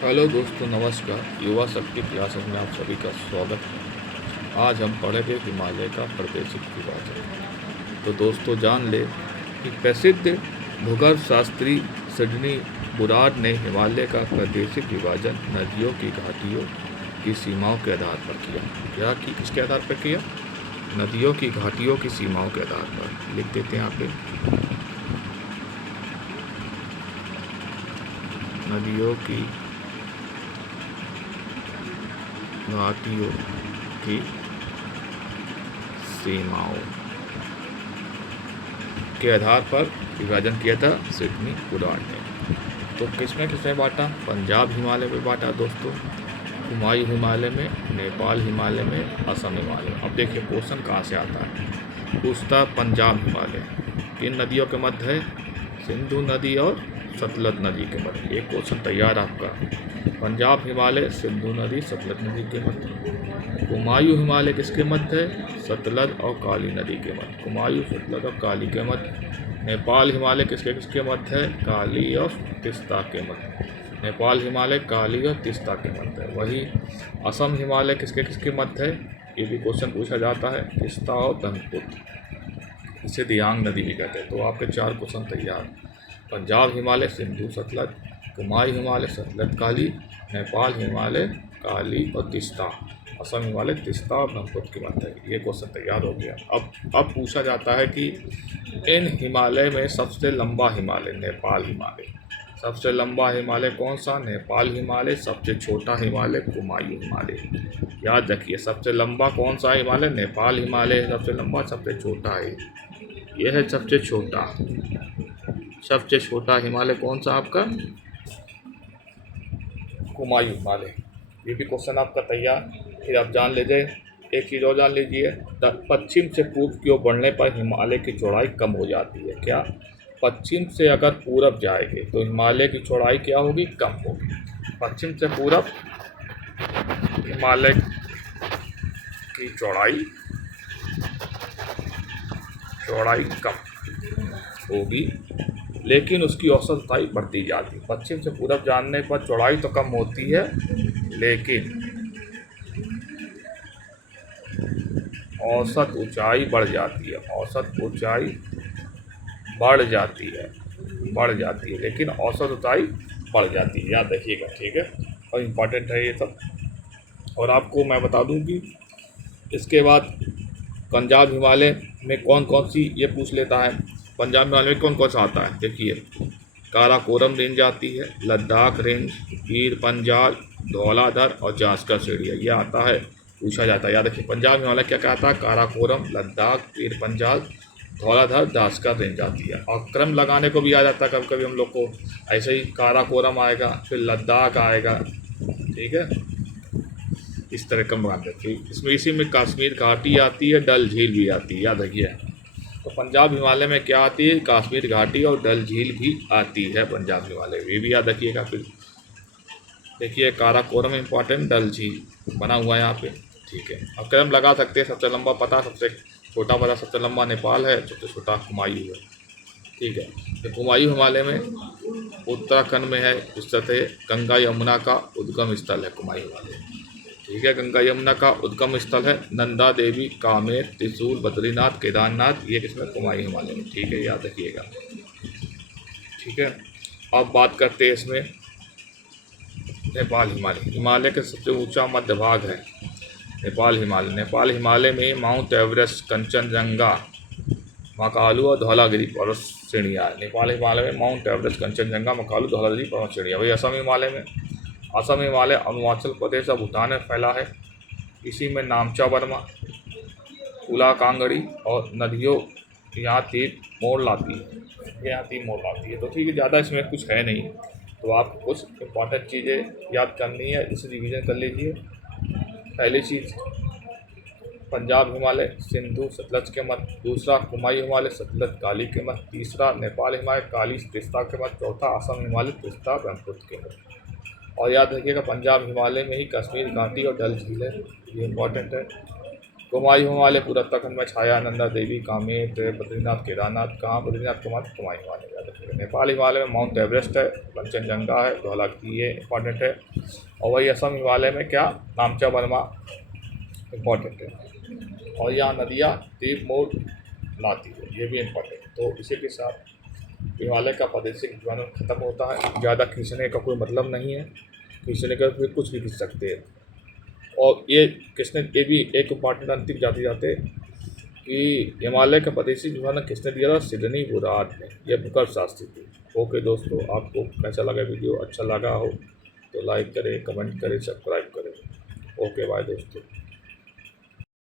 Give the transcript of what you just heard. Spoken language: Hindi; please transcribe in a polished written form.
हेलो दोस्तों, नमस्कार। युवा शक्ति क्लासेस में आप सभी का स्वागत है। आज हम पढ़ेंगे हिमालय का प्रादेशिक विभाजन। तो दोस्तों जान ले कि प्रसिद्ध भूगर्भ शास्त्री सिडनी बुराड ने हिमालय का प्रादेशिक विभाजन नदियों की घाटियों की सीमाओं के आधार पर किया। क्या कि किसके आधार पर किया? नदियों की घाटियों की सीमाओं के आधार पर। लिख देते हैं यहाँ पे, नदियों की घाटियों की सीमाओं के आधार पर विभाजन किया था सिडनी बुराड ने। तो किसमें बांटा? पंजाब हिमालय में बांटा दोस्तों, कुमायूं हिमालय में, नेपाल हिमालय में, असम हिमालय में। अब देखिए क्वेश्चन कहाँ से आता है। पूछता पंजाब हिमालय किन नदियों के मध्य है? सिंधु नदी और सतलज नदी के मध्य। एक क्वेश्चन तैयार आपका। पंजाब हिमालय सिंधु नदी सतलज नदी के मध्य। कुमायूं हिमालय किसके मध्य है? सतलज और काली नदी के मध्य। कुमायूं, सतलज और काली के मध्य। नेपाल हिमालय किसके किसके मध्य है? काली और तीस्ता के मध्य। नेपाल हिमालय काली और तीस्ता के मध्य है। वही असम हिमालय किसके किसके मध्य है? ये भी क्वेश्चन पूछा जाता है। तीस्ता और ब्रह्मपुत्र, इसे दियांग नदी भी कहते हैं। तो आपके 4 क्वेश्चन तैयार। पंजाब हिमालय सिंधु सतलज, कुमायूं हिमालय सतलज काली, नेपाल हिमालय काली और तीस्ता, असम हिमालय तीस्ता और ब्रह्मपुत्र के मध्य है। ये क्वेश्चन तैयार हो गया। अब पूछा जाता है कि इन हिमालय में सबसे लंबा हिमालय नेपाल हिमालय। सबसे लंबा हिमालय कौन सा? नेपाल हिमालय। सबसे छोटा हिमालय कुमायूं हिमालय। याद रखिए, सबसे लंबा कौन सा हिमालय? नेपाल हिमालय सबसे लंबा, सबसे छोटा है यह है सबसे छोटा। सबसे छोटा हिमालय कौन सा आपका? कुमायूं हिमालय। ये भी क्वेश्चन आपका तैयार। फिर आप जान लीजिए, एक चीज़ और जान लीजिए, पश्चिम से पूर्व की ओर बढ़ने पर हिमालय की चौड़ाई कम हो जाती है। क्या? पश्चिम से अगर पूरब जाएंगे तो हिमालय की चौड़ाई क्या होगी? कम होगी। पश्चिम से पूरब हिमालय की चौड़ाई कम होगी, लेकिन उसकी औसत ऊंचाई बढ़ती जाती है। पश्चिम से पूरब जाने पर चौड़ाई तो कम होती है, लेकिन औसत ऊंचाई बढ़ जाती है। औसत ऊंचाई बढ़ जाती है, लेकिन औसत ऊंचाई बढ़ जाती है। याद रखिएगा, ठीक है। और इम्पॉर्टेंट है ये सब। और आपको मैं बता दूं कि इसके बाद पंजाब हिमालय में कौन कौन सी, ये पूछ लेता है, पंजाब हिमालय में कौन कौन सा आता है? देखिए, काराकोरम रेंज आती है, लद्दाख रेंज, पीर पंजाल, धौलाधर और जास्कर श्रेणी, ये आता है, पूछा जाता है। याद रखिए, पंजाब हिमालय क्या कहता है? काराकोरम, लद्दाख, पीर पंजाल, धौलाधर, जास्कर रेंज आती है। और क्रम लगाने को भी आ जाता है कभी कभी हम लोग को। ऐसे ही काराकोरम आएगा, फिर लद्दाख आएगा, ठीक है। इस तरह क्रम लगाते हैं। इसमें इसी में कश्मीर घाटी आती है, डल झील भी आती है। याद रखिए, तो पंजाब हिमालय में क्या आती है? कश्मीर घाटी और डल झील भी आती है पंजाब हिमालय में, ये भी याद रखिएगा। फिर देखिए, काराकोरम इम्पॉर्टेंट, डल झील बना हुआ है यहाँ पे, ठीक है। अब क्रम लगा सकते हैं। सबसे लंबा पता, सबसे छोटा पता। सबसे लंबा नेपाल है, सबसे छोटा कुमायूं है, ठीक है। तो कुमायूं हिमालय में उत्तराखंड में है, स्थित है। गंगा यमुना का उद्गम स्थल है कुमायूं हिमालय, ठीक है। गंगा यमुना का उद्गम स्थल है। नंदा देवी, कामेर, त्रिशूल, बद्रीनाथ, केदारनाथ, ये किसमें? कुमायूं हिमालय में, ठीक है। याद रखिएगा, ठीक है। अब बात करते हैं इसमें नेपाल हिमालय। हिमालय का सबसे ऊंचा मध्य भाग है नेपाल हिमालय। नेपाल हिमालय में माउंट एवरेस्ट, कंचनजंगा, मकालू और धौलागिरी पर्वत श्रेणियाँ है। नेपाल हिमालय में माउंट एवरेस्ट, कंचनजंगा, मकालू, धौलागिरी पर्वत श्रेणियाँ। वही असम हिमालय में, असम हिमालय अरुणाचल प्रदेश और भूटान में फैला है। इसी में नामचा बर्मा, उला कांगड़ी और नदियों यहाँ तीर मोड़ लाती है। तो ठीक है, ज़्यादा इसमें कुछ है नहीं। तो आपको कुछ इंपॉर्टेंट चीज़ें याद करनी है, इसे रिवीजन कर लीजिए। पहली चीज़, पंजाब हिमालय सिंधु सतलज के मध्य। दूसरा, कुमायूं हिमालय सतलज काली के मध्य। तीसरा, नेपाल हिमालय काली तीस्ता के मध्य। चौथा, असम हिमालय तीस्ता ब्रह्मपुत्र के मध्य। और याद रखिएगा, पंजाब हिमालय में ही कश्मीर घाटी और डल झील है, ये इम्पॉर्टेंट है। कुमायूं हिमालय पूरा उत्तराखंड में छाया, नंदा देवी, कामेत, बद्रीनाथ, केदारनाथ। कहाँ बद्रीनाथ के बाद कुमायूं हिमालय ज़्यादा ठीक है। नेपाल हिमालय में माउंट एवरेस्ट है, कंचनजंगा है, धौलागिरी, ये इंपॉर्टेंट है। और वही असम हिमालय में क्या, नामचा वर्मा इम्पॉर्टेंट है। और यहाँ नदियाँ तीर मोर लाती है, ये भी इम्पॉर्टेंट है। तो इसी के साथ हिमालय का प्रादेशिक जीवन खत्म होता है। ज़्यादा खींचने का कोई मतलब नहीं है, खींचने का फिर कुछ भी खींच सकते हैं। और ये किसने, ये भी एक इम्पॉर्टेंट अंतिम जाते जाते कि हिमालय का प्रादेशिक विभाजन किसने दिया था, सिडनी बुराड ने, यह विकल्प शास्त्री थी। ओके दोस्तों, आपको कैसा लगा वीडियो, अच्छा लगा हो तो लाइक करें, कमेंट करें, सब्सक्राइब करें। ओके बाय दोस्तों।